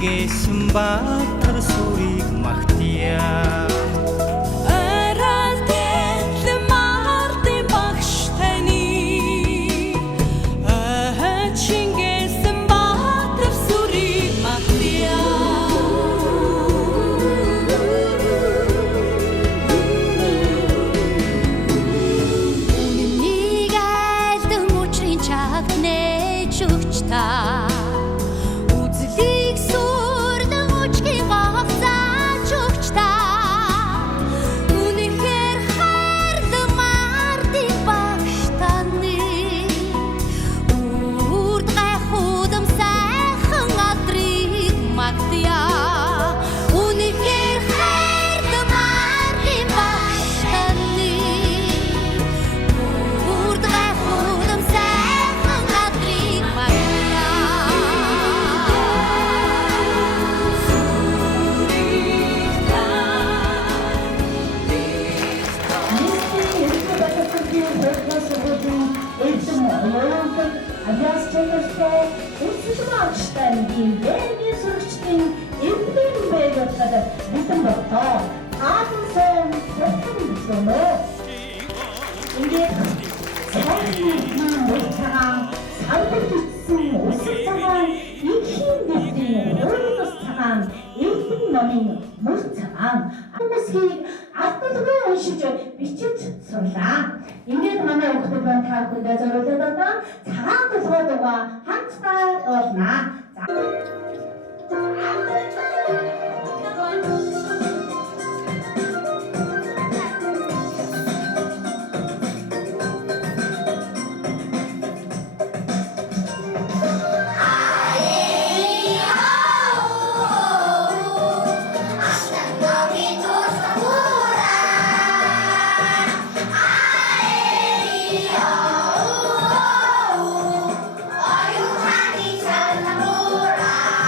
Чингээс баатар сүрийг магтъя. Ингээд манай хүүхдүүд маань та бүхэндээ зориулаад одоо цагаан толгой дугаа хамтдаа уулнаа. Are you happy, Salamura?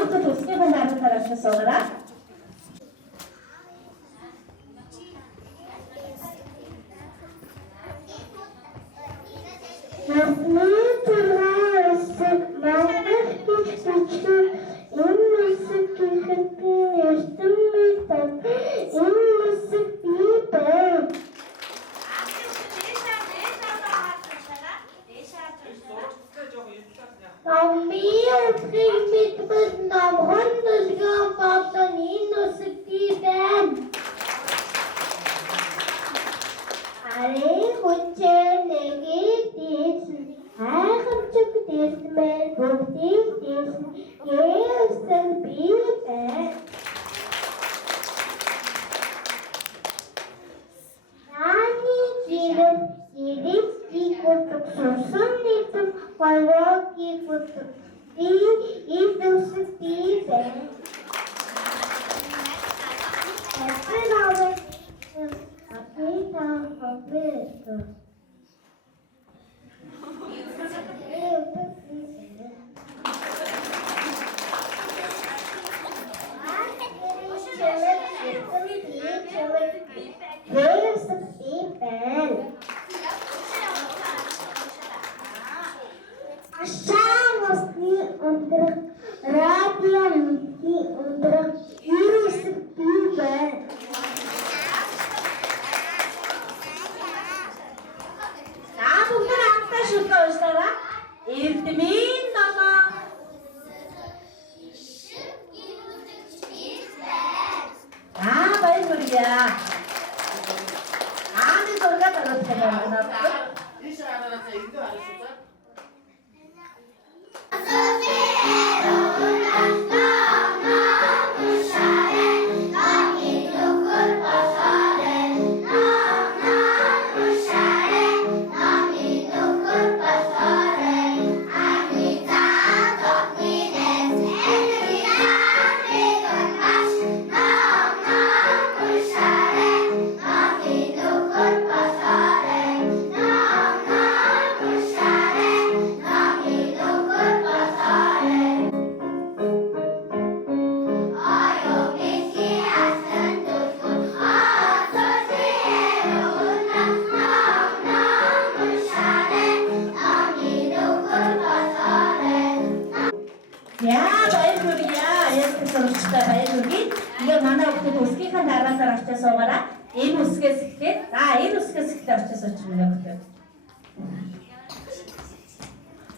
бүхэн төслийн дараагаар авчиж суугаарай.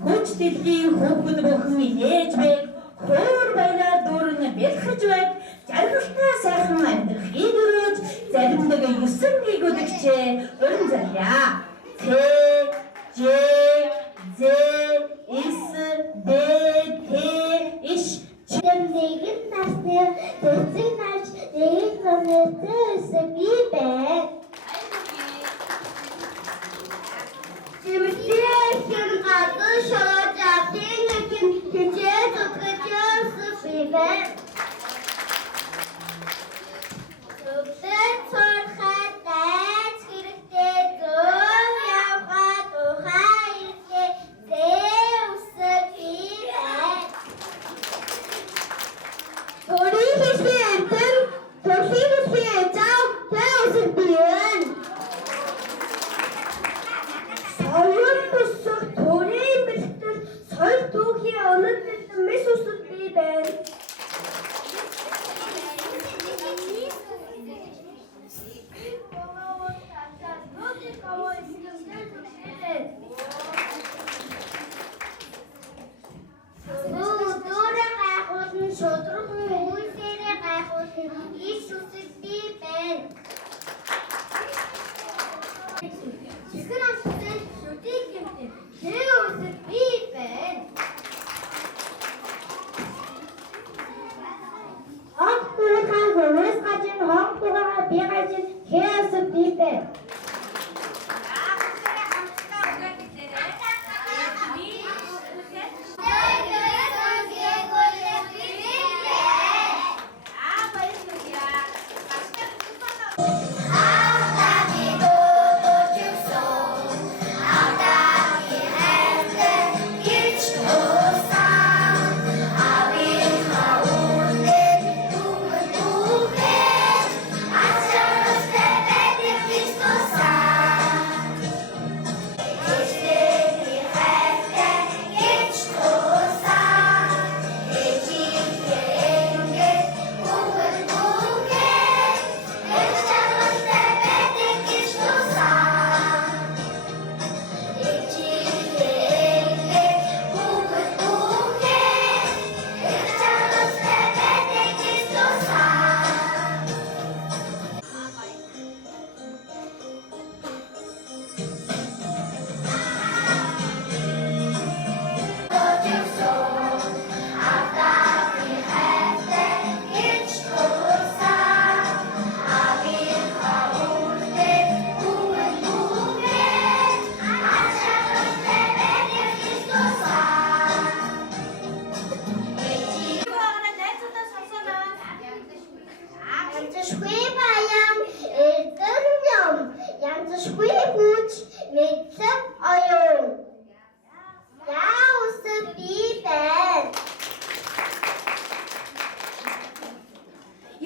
Хүч дэлхийн хүүхэд бүхэн ээж бай, хуур баяраар дүүрэн бэлхэж бай, жаргалтай сайхан амьдрахыг өрөөж, заримдаг 9 гүйгүүдэгчээ уран зарлаа. Т, Ж, З, С, Д, Т, Иш. Нэгэн насны төсөг наш нэгэн хоногтойс би бай. Тэмдэглэсэн гадаа шууд авдын хичээж өгчөөс би бай. Төвлөрч сурахад дайц хэрэгтэй зөв явхад ухаан ирдэ зэвсэг би бай. Төрийн хэсгийн амтан, төрхийн хэсгийн ажаав зэвсэг би бай. Соёл бүсэг төрийн бэлтгэл соёл түүхийн өнөдлөлтөн мэс үсэг би бай.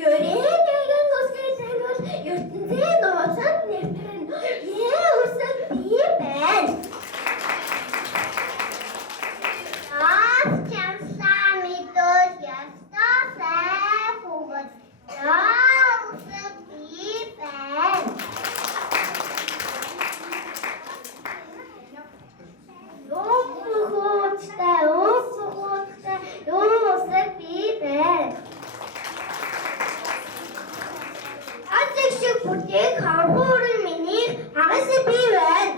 Юрэнийгэн үсгэн бол ертөнцийн нууцад нэвтрэн Есүс би байна. Аз чамсаа мэдвэл ястаа сайн хөгөд. Есүс би байна. Өөсгөөдтэй Есүс би байна. Ажигшиг бүтээх хархуурын миний хагас би байна.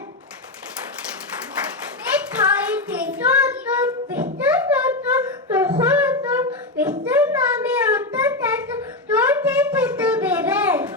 Бид хоёр тэжөөд битэн тухайд битэн намын утаа тань дүүтэй би байна.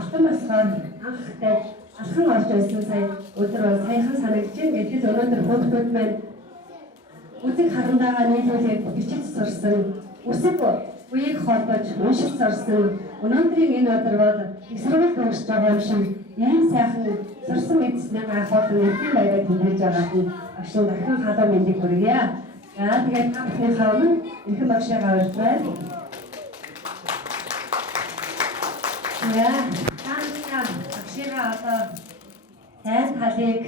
алтан болохоор анхтай алхан орж байсан сая өдөр бол саяхан санагдаж байна. Гэтэл өнөөдөр хүүхдүүд маань үдэг харандаага нийлүүлээд бичиж сурсан үсэг үеийг холбож уншиж зорсон өнөөдрийн энэ өдөр бол их сургууль төгсөж байгаа юм шиг ийм сайхан сурсан мэдсний гайхаад нэгэн байгаад хүлээж байгаад агшин дахин халуун мэндийг хүргье. За тэгээд та бүхнийхээ өмнө эрхэм багшаагаа урьдчилан. За таашаа агшигаа одоо сайн талыг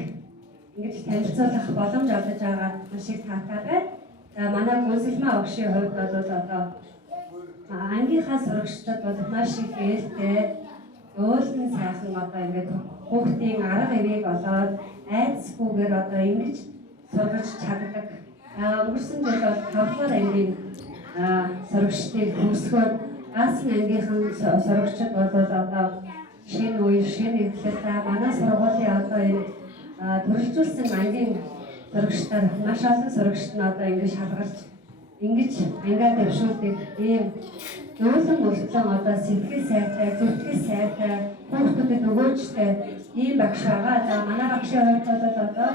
ингэж танилцуулах боломж олж байгаа маш их таатай байна. За манай гүнсэлмээ огшийн хувьд бол одоо ангийнхаа сурагчдад бол маш их ээлтэй өөлн сайхан одоо ингээд хүүхдийн арга ивийг олоод айцгүйгээр одоо ингэж сургаж чаддаг. Өнгөрсөн жил бол 5 дугаар ангийн сурагчдыг хөсгөөд гаасан ангийнхан сурагчид бол одоо шинэ үе шинэ эхлэлтэй манай сургуулийн одоо энэ төрөлжүүлсэн ангийн сурагчдаар маш олон сурагчид нь одоо ингэж шалгарч ингэж ангиа дэвшүүлдэг ийм нөөцөн мөртлөн одоо сэтгэл сайтай, зүтгэл сайтай, хүүхдүүдэд өгөөжтэй ийм багш байгаа. За манай багшийн хувьд бол одоо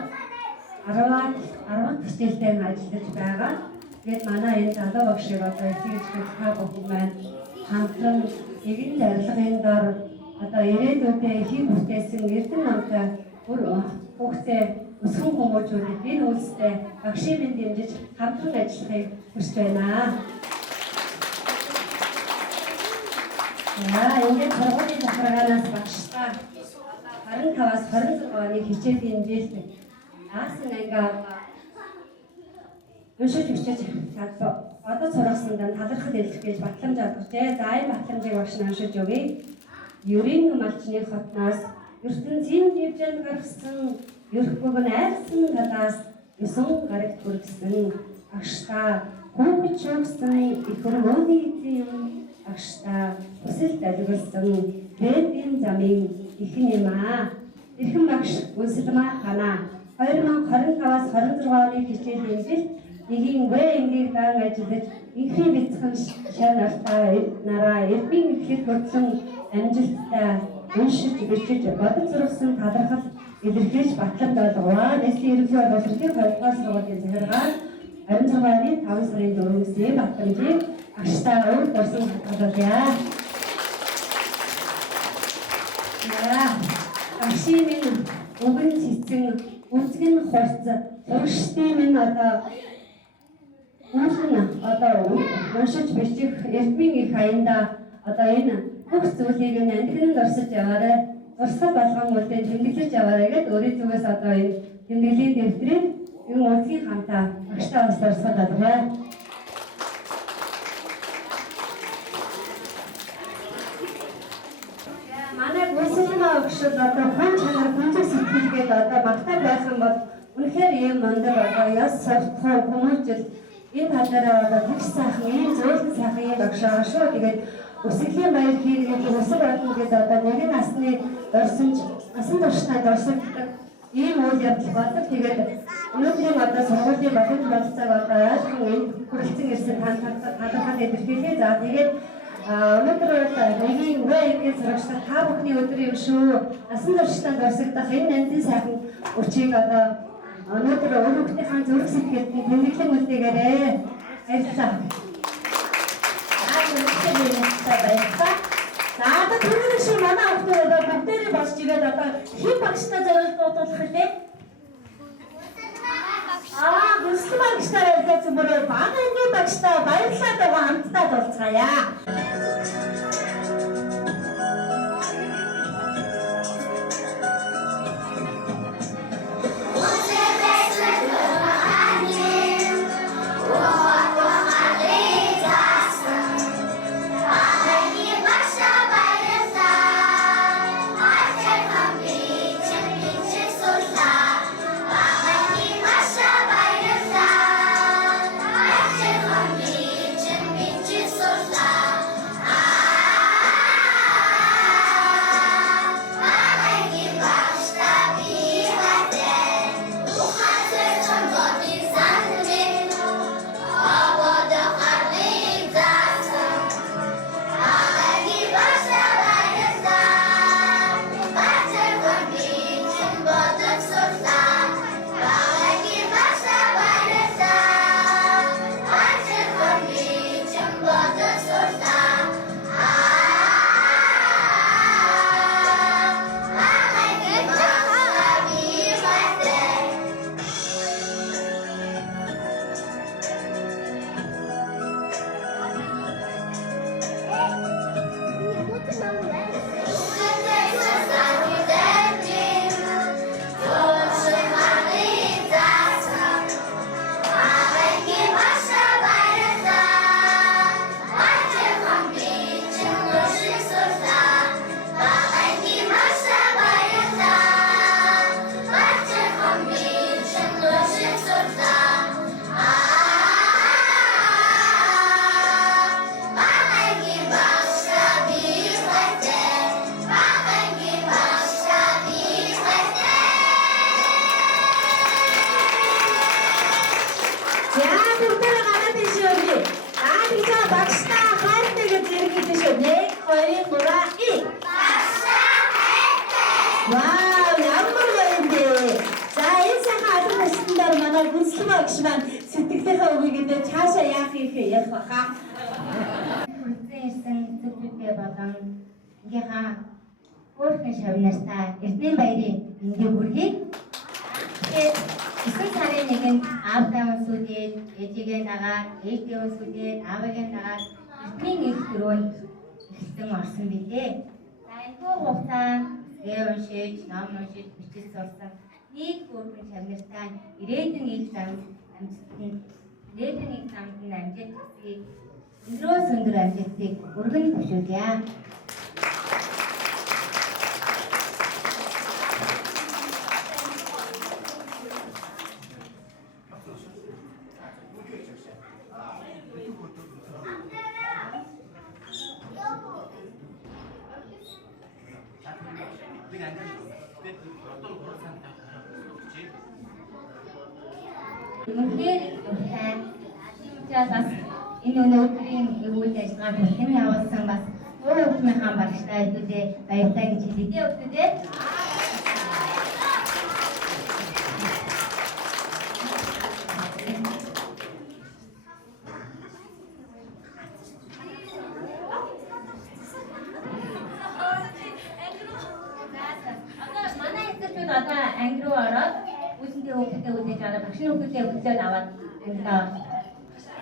10 хичээлтэй ажиллаж байгаа. Тэгээд манай энэ залуу багшийг одоо эцэг та бүхэн маань хамтран нэгэн зорилгын дор одоо ирээдүйдээ хий бүтээсэн эрдэм намтай бүр хүүхдээ өсгөн хүмүүжүүдэд энэ үйлстэй багшийн мэнд дэмжиж хамтран ажиллахыг хүсэж байна. Ингээд сургуулийн захиргаанаас багштай 25-аас 26 оны хичээл хэмжээлтэй гаасан ангаа уншиж бичиж чадсан. Одоо сургасан дан талархал илэрхийлж батламж авчихжээ. За энэ батламжийг багш нь уншиж өгье. Ерийн малчны хотноос ертөнцийн хэмжээнд гаргасан ерхбөг нь айрсан талаас 9 гарагт хүргэсэн багштай хүүхэд шүүгсэн их өргөөний эзэн багштай хүсэл залгуулсан бэдийн замын ихэнх юм аа. Эрхэм багш Гүнсэлмээ хана 2025-аас 26 оны хичээл хэмжээлт нэгийн вэ ингийг даан ажиллаж инхний бяцхан шар нараа эрдмийн эхлэл хүртсэн амжилттай уншиж бичиж бодож сургасан талархал илэрхийлж батламж олгоо. Нийслэлийн ерөнхий боловсролын 2-р сургуулийн захиргаан 26 оны 5 сарын 4-ний батламжийг агштай урд орсон хатгалъя. Агшийн минь өнгөн цэцэн үнцгэн хурц сурагчдын минь одоо уншиж бичих эрдмийн их аянда одоо энэ бүх зүйлийг андхинд орсож яваарай. Урсгал болгон үлдээ тэмдэглэж яваарай гэдэг өөрийн зүгээс одоо энэ тэмдэглэлийн дэвтрийг энэ үнцгийн хамтаа багштай бас урсгал болгоё. Манай Гүнсэлмээ багшд одоо хон чанар хүндрэл сэтгэлгээд одоо магтаал байх юм бол үнэхээр ийм мундаг одоо яс сартхан хүмүүжил энэ талаараа одоо тэгш сайхан ийм зөөлөн сайхан ийм багш байгаа шүү. Тэгээд өсгөлийн баяр хийгээд өсөг болно гэдэг одоо нэгэн насны дорсомж насан туршдаа дорсогддог ийм үйл явдал болдог. Тэгээд өнөөдрийн одоо сургуулийн боломж болцоог одоо ойлгон энэ хүрэлцэн ирсэн талархал илэрхийлье. За тэгээд өнөөдөр нэгийн вэ ингээд сурагчдаа та бүхний өдөр юм шүү. Насан туршдаа дорсогдох энэ нандин сайхан өчийг одоо өнөөдөр өөрийнхөө зүрх сэтгэлд тэмдэглэн үлдээгээрэй. Баярлалаа. За одоо түрүүний шиг манай охтууд одоо бүгдээрээ босч игээд одоо хэн багштай зориулж дуудуулах хэлээ? Гүнсэлмээ багштай байлгаа зүмөрөө бага ангийн багштай баярлалаа даа хамтдаа дуулцгаая. Вау, ямар гоё юм бэ. За энэ сайхан алга насндаар манай гүнслэг багш маань сэтгэлийнхээ үгийгээ цаашаа яах баха. Хүрсэн ирсэн зөвлөдөө болон ингээхаа өөрхөн шавнастаа Эрдэнэ баярын ингээ бүргийг тэгээд 9 сарын 1-нд аавдаа өнсүүдээд ээжигээ дагаад ээжээ өнсүүдээд аавыгаа дагаад Эрдэнэ их дөрөнд ихсэн орсон билээ. За энэ хугацаанд гээ уншиж, ном уншиж, бичиж сурсан нийт бүрхэн шавнастаа ирээдүйн их замд амжилт хүсье. Өндрөөс өндөр амжилтыг өргөн төвшүүлье. Үнэхээр дуртай. Бас энэ өнөөдрийн үйл ажиллагаанд хүлээн авсан бас Өвчмийн багштай хэдүүдээ баярлалаа гэж хэлье өвчтүүдээ. Манай эцэгчүүд одоо анги руу ороод үүсэндээ өвчтөд үзэж аваад багшийн өвчтөд аваад